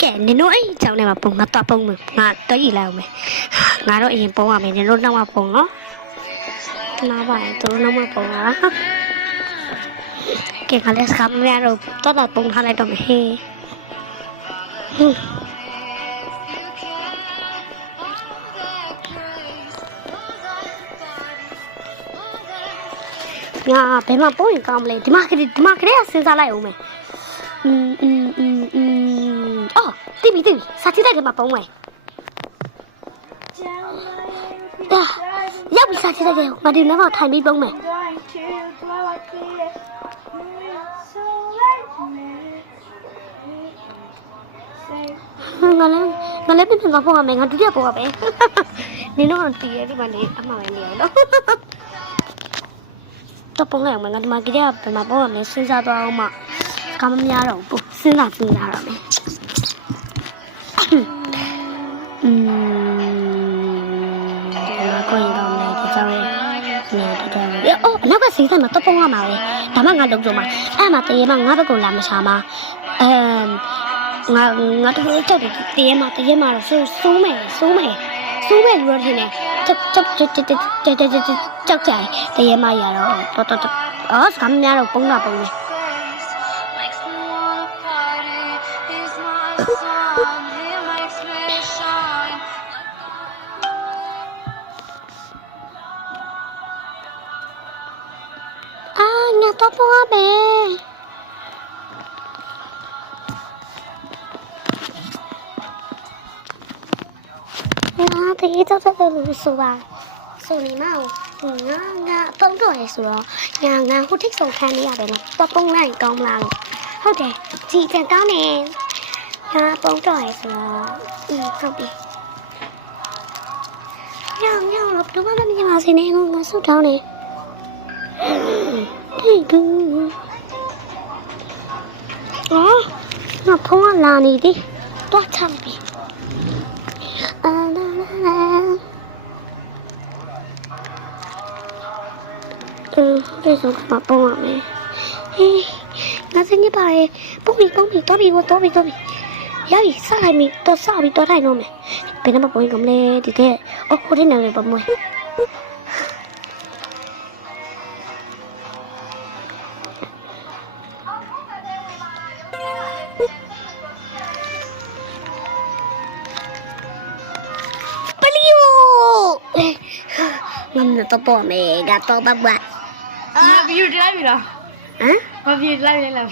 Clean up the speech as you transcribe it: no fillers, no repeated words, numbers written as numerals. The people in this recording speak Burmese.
ကဲနင်တို့အဲ့အကြောင်းနဲ့မှာပုံငါတော့ပုံမယ်ငါတော့ရည်လိုက်အောင်မယ်ငါတော့အရင်ပုံရမယ်နင်တို့နောက်မှပုံနော်နားပါရင်သူတို့နောက်မှပုံလာကဲခါလက်စကားမရတော့တော့ပုံထားလိုက်တော့မယ်ဟေးငါဘယ်မှာပုံရင်ကောင်းမလဲဒီမှာကလေးကစဉ်းစားလိုက်အောင်မယ်အော်တိပြီစာချိတဲ့ကမှာပုံမယ်ရောက်ပြီစာချိတဲ့ကငါဒီနောက်ထိုင်ပြီးပုံမယ်ငါလည်းပြင်တော့ပုံရမယ်ငါဒုတိယပုံရပဲနင်တို့ကတည်ရဒီမှာနေအမှားပဲနေရတော့တော့ပုံလိုက်အောင်ငါဒီမှာကလေးကဘယ်မှာပုံရမယ်စဉ်းစားသွားအောင်မှကမမများတော့ဘူးစဉ်းစားတော့မယ်ငါကိုရင်တော့မယ်ဒီကြောင်ရဲ့နေတော့အော်နောက်ကစဉ်းစားမှာတော့ပုံရမှာပဲဒါမှငါလုံကြမှာအဲ့မှာတရေမှာငါဘက်ကလာမချာမှာငါတို့တက်တယ်တရေမှာတော့စိုးမယ်လူရထင်းနေကြောက်ကြတယ်တရေမှာရတော့အော်စကမ်းများတော့ပုံတာပုံနေငါတော့ပုံရမယ်တကယ်တော့လို့ဆိုပါဆိုနေမှာငါပုံတော့ရဆိုတော့ငါဟိုထိတ်ဆုံးခံနေရတယ်နော်တော့ပုံလိုက်ကောင်းမလားလို့ဟုတ်တယ်ကြည်ကြကောင်းနေငါပုံတော့ရဆိုတော့ဟုတ်ပြီညောင်လို့တော့မမြင်ပါစေနဲ့ငါဆုတ်တောင်းနေတိတ်ကူငါဖုန်းကလာနေသည်တော့ချမ်းပြီ这首歌崩了没？那是你把的，崩比，要一啥还没，多少比多太多没？别那么崩咁嘞，弟弟，哦，我这两个崩没。ငါတော့ပေါ်မယ်ငါတော့ပတ်ပတ်ဗီဒီယိုလိုက်ပြီလားဟမ်ဗီဒီယိုလိုက်လား